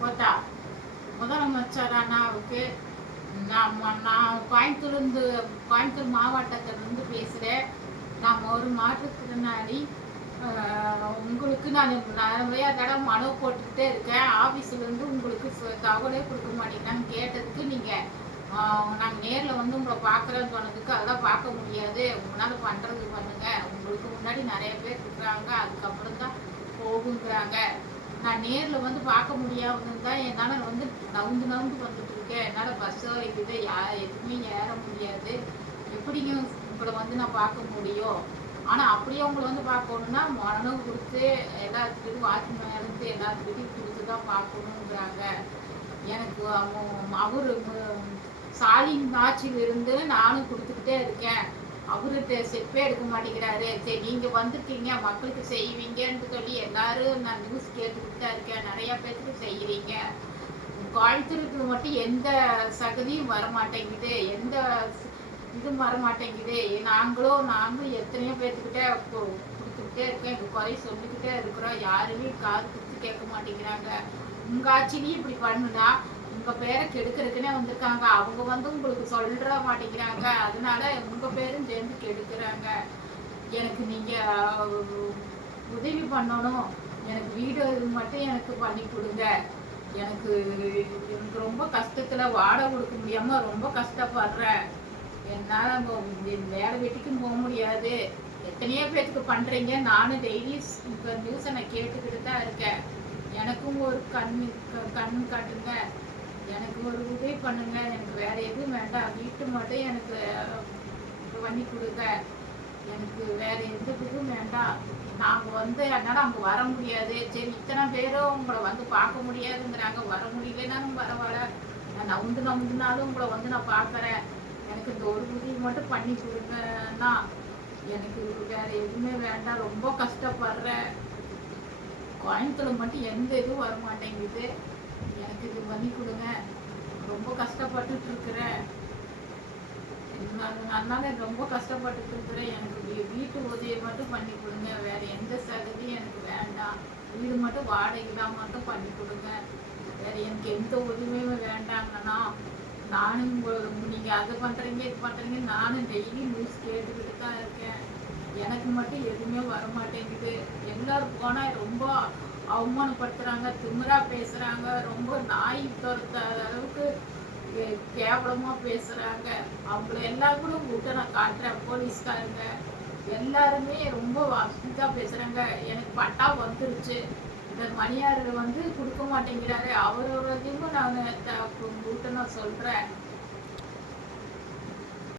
போட்டா முதலமைச்சர் அண்ணாவுக்கு நான் கோயம்புத்தூர் மாவட்டத்திலிருந்து பேசுகிறேன். நான் ஒரு மாற்றுத்திறனாளி. உங்களுக்கு நான் நிறையா தடவை மனு போட்டுக்கிட்டே இருக்கேன். ஆஃபீஸ்லேருந்து உங்களுக்கு தகவலே கொடுக்க மாட்டேங்கிறான்னு கேட்டதுக்கு நீங்கள் நாங்கள் நேரில் வந்து உங்களை பார்க்குறேன்னு சொன்னதுக்கு அதெல்லாம் பார்க்க முடியாது, உங்களால் பண்ணுறது பண்ணுங்கள், உங்களுக்கு முன்னாடி நிறைய பேர் இருக்கிறாங்க, அதுக்கப்புறம் தான் போகுங்கிறாங்க. நான் நேரில் வந்து பார்க்க முடியாமல் தான் என்னால் வந்து நவுந்து வந்துட்டு இருக்கேன். என்னால் பஸ்ஸோ இது எதுவுமே ஏற முடியாது. எப்படிங்க உங்களை வந்து நான் பார்க்க முடியும்? ஆனால் அப்படியே உங்களை வந்து பார்க்கணுன்னா மனு கொடுத்து எல்லாத்துக்கிட்டையும் வாட்ச்மேன் இருந்து எல்லாத்துக்கிட்டையும் கொடுத்து தான் பார்க்கணுங்கிறாங்க. எனக்கு அவர் ஸ்டாலின் ஆட்சியில் இருந்து நானும் கொடுத்துக்கிட்டே இருக்கேன். அவர்கிட்ட செப்பே எடுக்க மாட்டேங்கிறாரு. சரி நீங்கள் வந்திருக்கீங்க மக்களுக்கு செய்வீங்கன்னு சொல்லி எல்லாரும் நான் நியூஸ் கேட்டுக்கிட்டு தான் இருக்கேன். நிறையா பேருக்கு செய்கிறீங்க. கோயம்புத்தூருக்கு மட்டும் எந்த சகதியும் வர மாட்டேங்குது, எந்த இதுவும் வர மாட்டேங்குது. நாங்களும் எத்தனையோ பேர்த்துக்கிட்டே கொடுத்துக்கிட்டே இருக்கேன், எங்கள் குறை சொல்லிக்கிட்டே இருக்கிறோம். யாருமே காது கொடுத்து கேட்க மாட்டேங்கிறாங்க. உங்கள் ஆட்சிலையும் இப்படி பண்ணுனா உங்கள் பேரை கெடுக்கிறதுக்குன்னே வந்திருக்காங்க. அவங்க வந்து உங்களுக்கு சொல்ற மாட்டேங்கிறாங்க. அதனால உங்கள் பேரும் சேர்ந்து கெடுக்கிறாங்க. எனக்கு நீங்கள் உதவி பண்ணணும். எனக்கு வீடு மட்டும் எனக்கு பண்ணி கொடுங்க. எனக்கு ரொம்ப கஷ்டத்தில் வாடகை கொடுக்க முடியாமல் ரொம்ப கஷ்டப்படுறேன். என்னால் வேலை வீட்டுக்கும் போக முடியாது. எத்தனையோ பேருக்கு பண்ணுறீங்க. நானும் டெய்லி இப்போ நியூஸை நான் கேட்டுக்கிட்டு தான் இருக்கேன். எனக்கும் ஒரு கண் காட்டுங்க, எனக்கு ஒரு உதவி பண்ணுங்க. எனக்கு வேறு எதுவும் வேண்டாம், வீட்டு மட்டும் எனக்கு பண்ணி கொடுங்க. எனக்கு வேறு எந்த இதுவும் வேண்டாம். நாங்கள் வந்து என்னால் அங்கே வர முடியாது. சரி இத்தனை பேரும் உங்களை வந்து பார்க்க முடியாதுங்கிறாங்க. வர முடியலனாலும் பரவாயில்ல, நான் நவுந்துனாலும் உங்களை வந்து நான் பார்க்குறேன். எனக்கு இந்த ஒரு உதவி மட்டும் பண்ணி கொடுங்கன்னா எனக்கு வேறு எதுவுமே வேண்டாம். ரொம்ப கஷ்டப்படுறேன். கோயம்புத்தூர் மட்டும் எந்த இதுவும் வர மாட்டேங்குது. எனக்கு இது பண்ணி கொடுங்க. ரொம்ப கஷ்டப்பட்டுட்டு இருக்கிறேன். அதனால ரொம்ப கஷ்டப்பட்டுட்டு இருக்கிறேன். எனக்கு வீட்டு உதவி மட்டும் பண்ணி கொடுங்க. வேறு எந்த சகதியும் எனக்கு வேண்டாம். வீடு மட்டும் வாடகைலாம் மட்டும் பண்ணி கொடுங்க. வேறு எனக்கு எந்த உதவியுமே வேண்டாங்கன்னா நானும் நீங்கள் அதை பண்ணுறீங்க இது பண்ணுறீங்க நானும் டெய்லி நியூஸ் கேட்டுக்கிட்டு தான் இருக்கேன். எனக்கு மட்டும் எதுவுமே வர மாட்டேங்குது. எல்லோரும் போனால் ரொம்ப அவமானப்படுத்துகிறாங்க, திமிரா பேசுகிறாங்க, ரொம்ப நாய் துரத்த அளவுக்கு கேவலமாக பேசுகிறாங்க. அவங்கள எல்லாம் கூட உங்கள்கிட்ட நான் காட்டுறேன். போலீஸ்காரங்க எல்லாருமே ரொம்ப வசதியாக பேசுகிறாங்க. எனக்கு பட்டா வந்துருச்சு, இந்த மணியார் வந்து கொடுக்க மாட்டேங்கிறாரு, அவரோடதையும் நான் உங்கள்கிட்ட நான் சொல்கிறேன்.